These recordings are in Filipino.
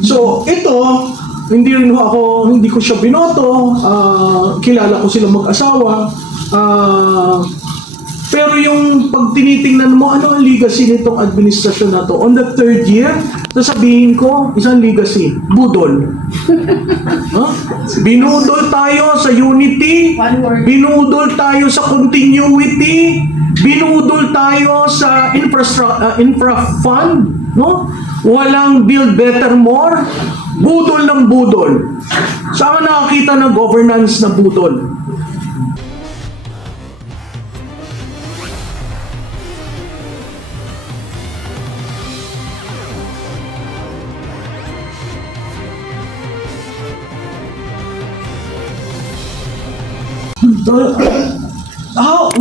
So, ito, hindi ko siya binoto, kilala ko silang mag-asawa, pero yung pag tinitingnan mo, ano ang legacy nitong administrasyon na to? On the third year, sasabihin ko, isang legacy, budol. Huh? Binudol tayo sa unity, binudol tayo sa continuity, binudol tayo sa infra fund, no? Walang build better more, budol ng budol. Saan nakakita ng governance na budol?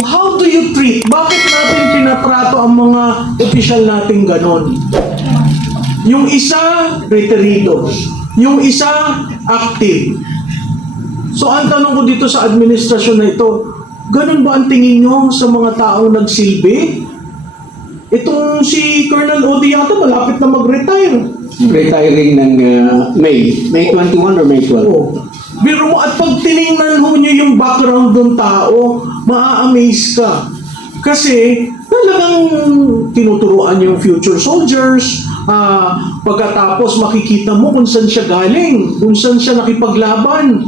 How do you treat? Bakit natin tinatrato ang mga opisyal natin ganon? Yung isa, reterido. Yung isa, active. So, ang tanong ko dito sa administrasyon na ito, ganon ba ang tingin nyo sa mga taong nagsilbi? Itong si Colonel Odi yata, malapit na mag-retire. Retiring ng May 21 or May 12? Oh. Biro mo, at pag tinignan ho nyo yung background ng tao, maa-amaze ka. Kasi talagang tinuturuan yung future soldiers, pagkatapos makikita mo kung saan siya galing, kung saan siya nakipaglaban.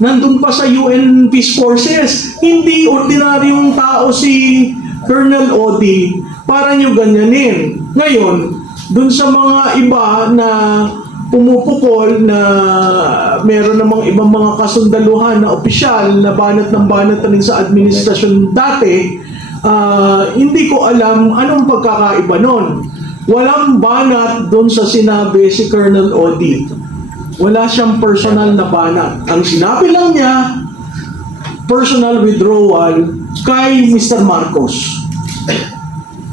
Nandun pa sa UN Peace Forces. Hindi ordinaryong tao si Colonel Odi para nyo ganyanin. Ngayon, dun sa mga iba na pumupukol na meron namang ibang mga kasundaluhan na opisyal na banat ng banat na rin sa administrasyon dati, hindi ko alam anong pagkakaiba nun. Walang banat doon sa sinabi si Colonel Odi. Wala siyang personal na banat. Ang sinabi lang niya, personal withdrawal kay Mr. Marcos.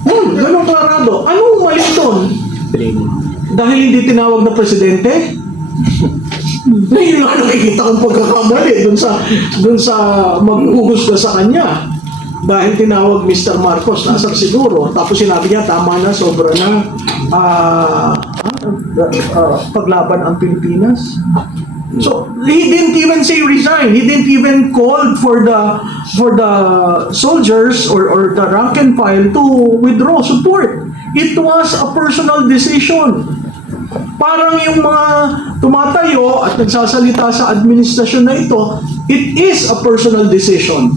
Ganong klarado. Anong mali doon? Dahil hindi tinawag na presidente? Ngayon lang nakikita kong pagkakamali dun sa maghuhusga sa kanya. Dahil tinawag Mr. Marcos, nasa siguro. Tapos sinabi niya, tama na, sobra na paglaban ang Pilipinas. So, he didn't even say resign. He didn't even call for the soldiers or the rank and file to withdraw support. It was a personal decision. Parang yung mga tumatayo at nagsasalita sa administrasyon na ito, it is a personal decision.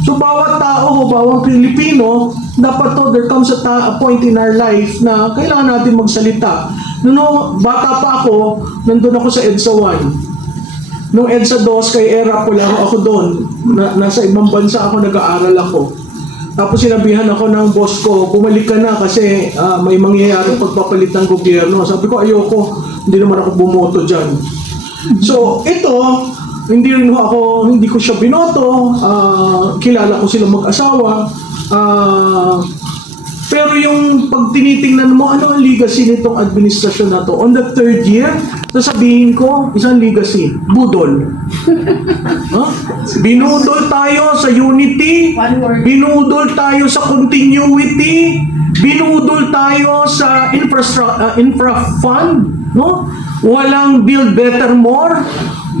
So bawat tao o bawat Pilipino, dapat to, there comes a point in our life na kailangan natin magsalita. Noong bata pa ako, nandun ako sa EDSA 1. Nung EDSA 2, kay ERA po lang ako doon. Nasa ibang bansa ako, nag-aaral ako. Tapos sinabihan ako ng boss ko, bumalik ka na kasi may mangyayari pagpapalit ng gobyerno. Sabi ko, ayoko, hindi naman ako bumoto dyan. So, ito, hindi ko siya binoto, kilala ko silang mag-asawa, pero yung pag tinitingnan mo, ano ang legacy nitong administrasyon na to? On the third year, sasabihin ko, isang legacy, budol. Binudol tayo sa unity, binudol tayo sa continuity, binudol tayo sa infra fund, no? Walang build better more,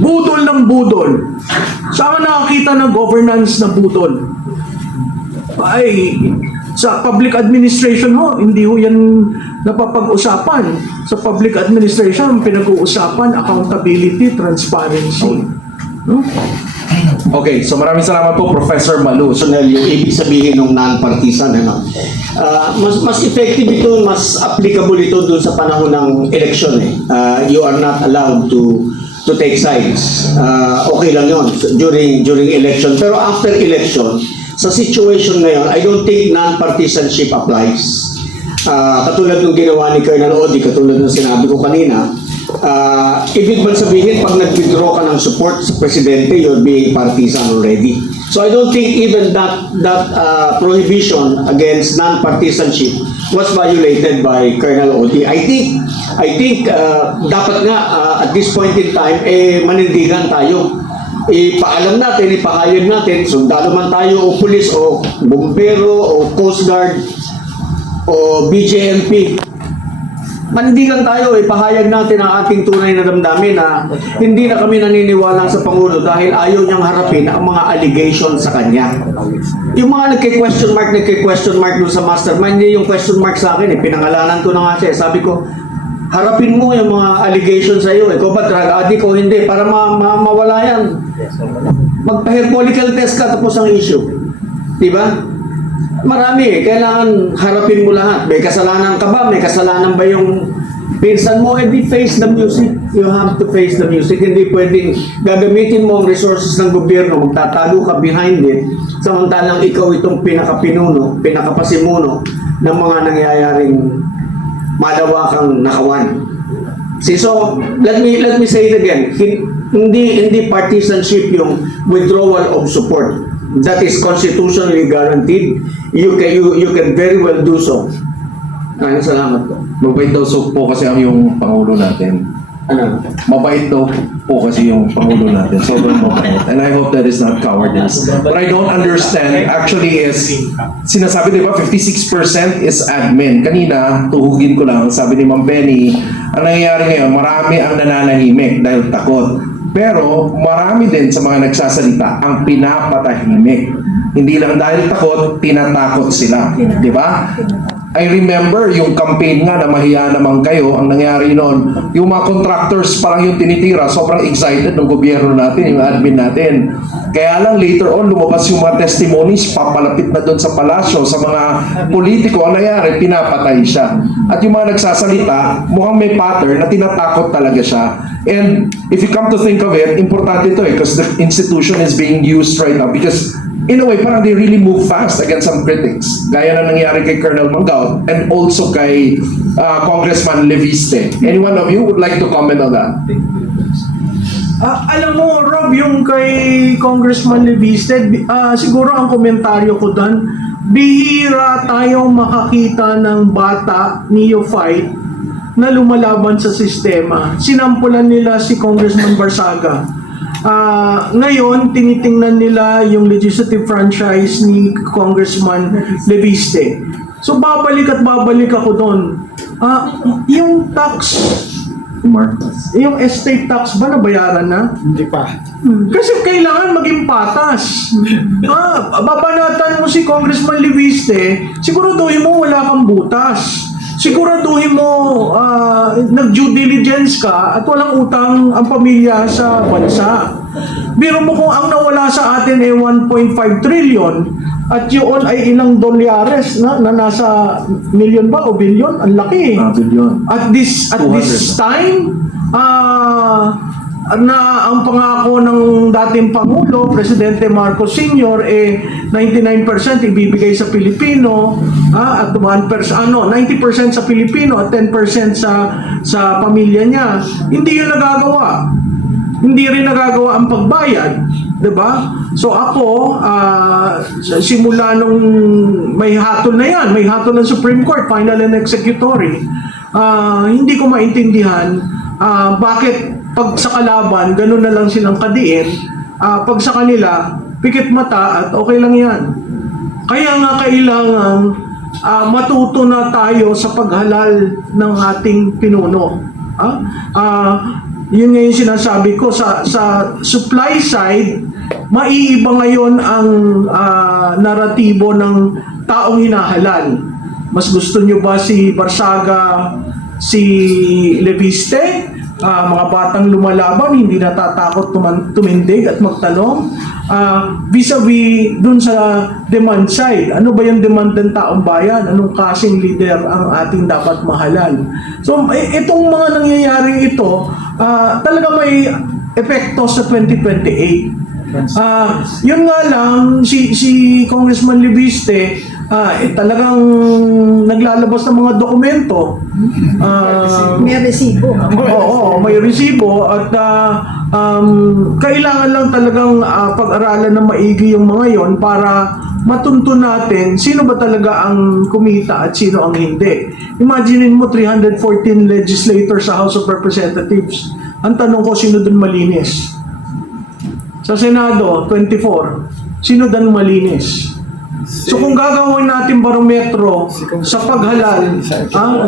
budol ng budol. Saan nakakita ng governance na budol? Ay, sa public administration ho, hindi ho yan napapag-usapan. Sa public administration, pinag-uusapan accountability, transparency. No? Okay, so maraming salamat po, Professor Malu. So, yung ibig sabihin ng non-partisan, mas effective ito, mas applicable ito doon sa panahon ng election. You are not allowed to take sides. Okay lang yun during election. Pero after election, sa situation ngayon, I don't think non-partisanship applies. Katulad ng ginawa ni Colonel Odi, katulad ng sinabi ko kanina, ibig bang sabihin, pag nag-withdraw ka ng support sa presidente, you're being partisan already. So I don't think even that prohibition against non-partisanship was violated by Colonel Odi. I think dapat nga at this point in time, manindigan tayo. Ipaalam natin, ipahayag natin, sundalo man tayo o pulis o bumbero o coast guard o BJMP, Manindigan tayo, ipahayag natin ang ating tunay na damdamin na hindi na kami naniniwala sa Pangulo dahil ayaw niyang harapin ang mga allegations sa kanya. Yung mga nagke-question mark doon sa mastermind, hindi yung question mark sa akin, pinangalanan ko na nga siya. Sabi ko, harapin mo yung mga allegations sa iyo. Ikaw ba drug addict o hindi? Para mawala yan. Magpa-herbolical test ka tapos ang issue. Diba? Marami, kailangan harapin mo lahat. May kasalanan ka ba? May kasalanan ba yung pinsan mo? Di face the music. You have to face the music. Hindi pwedeng gagamitin mo ang resources ng gobyerno, magtatago ka behind it, samantalang ikaw itong pinakapasimuno ng mga nangyayaring malawakang nakawan. See, so, let me say it again. Hindi partisanship yung withdrawal of support. That is constitutionally guaranteed. You can very well do so. Maraming salamat po. Mabait daw po kasi ang yung Pangulo natin. Ano? Mabait daw po kasi yung Pangulo natin. Sobrang mabait. And I hope that is not cowardice. What I don't understand actually is, sinasabi di ba 56% is admin. Kanina, tuhugin ko lang, sabi ni Ma'am Penny, ang nangyayari ngayon, marami ang nananahimik dahil takot. Pero marami din sa mga nagsasalita ang pinapatahimik. Hindi lang dahil takot, tinatakot sila. Di ba? I remember yung campaign nga na mahiya naman kayo, ang nangyari noon, yung mga contractors parang yung tinitira, sobrang excited ng gobyerno natin, yung admin natin. Kaya lang later on, lumabas yung mga testimonies, papalapit na doon sa palasyo, sa mga politiko, ang nangyari, pinapatay siya. At yung mga nagsasalita, mukhang may pattern na tinatakot talaga siya. And if you come to think of it, importante ito because the institution is being used right now because in a way, parang they really move fast against some critics. Gaya na nangyari kay Colonel Mangaut and also kay Congressman Leviste. Any one of you would like to comment on that? Alam mo, Rob, yung kay Congressman Leviste, siguro ang komentaryo ko doon, bihira tayong makakita ng bata, neophyte, na lumalaban sa sistema. Sinampulan nila si Congressman Barsaga. Ngayon, tinitingnan nila yung legislative franchise ni Congressman Leviste. So, babalik ako doon. Yung tax, yung estate tax ba nabayaran na? Hindi pa. Kasi kailangan maging patas. Babanatan mo si Congressman Leviste, siguraduhin mo wala kang butas. Siguraduhin mo nag-due diligence ka at walang utang ang pamilya sa bansa. Biro mo kung ang nawala sa atin ay 1.5 trillion at yun ay ilang dolyares na nasa million ba o billion? Ang laki. Billion. At this time, na ang pangako ng dating Pangulo, Presidente Marcos Sr., 99% ibibigay sa Pilipino, at 1%, 90% sa Pilipino at 10% sa pamilya niya. Hindi yun nagagawa. Hindi rin nagagawa ang pagbayad. Diba? So ako, simula nung may hatol na yan, may hatol ng Supreme Court, final and executory, hindi ko maintindihan bakit pag sa kalaban, ganun na lang silang kadiin, pag sa kanila, pikit mata at okay lang yan. Kaya nga kailangan matuto na tayo sa paghalal ng ating pinuno. Yun nga yung sinasabi ko, sa supply side, maiiba ngayon ang naratibo ng taong hinahalal. Mas gusto nyo ba si Barsaga, si Leviste? Mga batang lumalaban, hindi natatakot tumindig at magtanong. Vis-a-vis dun sa demand side, ano ba yung demand ng taong bayan? Anong klaseng leader ang ating dapat mahalal? So, itong mga nangyayaring ito, talaga may epekto sa 2028. Yun nga lang, si Congressman Leviste, talagang naglalabas ng mga dokumento. May resibo. Oo, may resibo at kailangan lang talagang pag-aralan ng maigi yung mga yon para matunto natin sino ba talaga ang kumita at sino ang hindi. Imaginein mo 314 legislators sa House of Representatives. Ang tanong ko, sino dun malinis? Sa Senado, 24. Sino dun malinis? So kung gagawin natin barometro sa paghalal,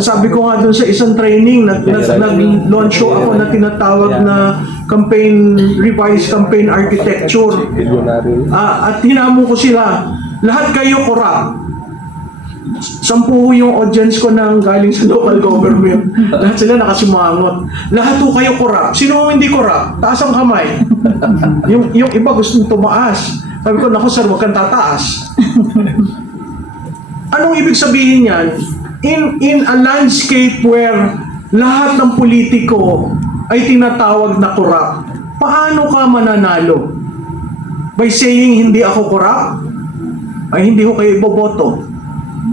sabi ko nga dun sa isang training, nag-launch show ako na tinatawag na revised campaign architecture. At hinamon ko sila, lahat kayo corrupt. 10 yung audience ko nang galing sa local government. Lahat sila nakasimangot. Lahat po kayo corrupt. Sino ang hindi corrupt? Taas ang kamay. yung iba gustong tumaas. Sabi ko, naku sir, huwag kang tataas. Anong ibig sabihin yan? In a landscape where lahat ng politiko ay tinatawag na corrupt, paano ka mananalo? By saying hindi ako corrupt? Ay hindi ko kayo iboboto.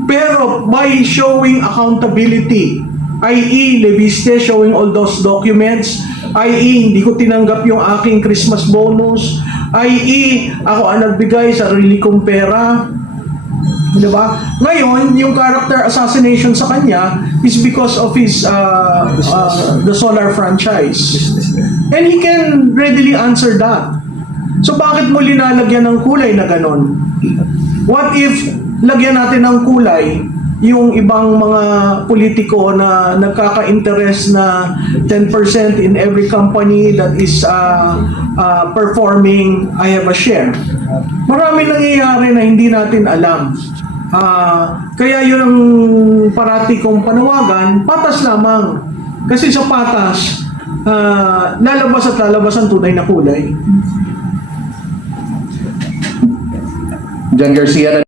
Pero by showing accountability, i.e. Leviste showing all those documents, i.e. hindi ko tinanggap yung aking Christmas bonus, i.e. ako ang nagbigay sa sarili kong pera. Diba? Ngayon, yung character assassination sa kanya is because of his the solar franchise. And he can readily answer that. So bakit mo linalagyan ng kulay na ganon? What if lagyan natin ng kulay yung ibang mga politiko na nagkaka-interest na 10% in every company that is performing I have a share. Marami nangyayari na hindi natin alam. Kaya yun ang parati kong panawagan, patas lamang. Kasi sa patas, lalabas at lalabas ang tunay na kulay. John Garcia.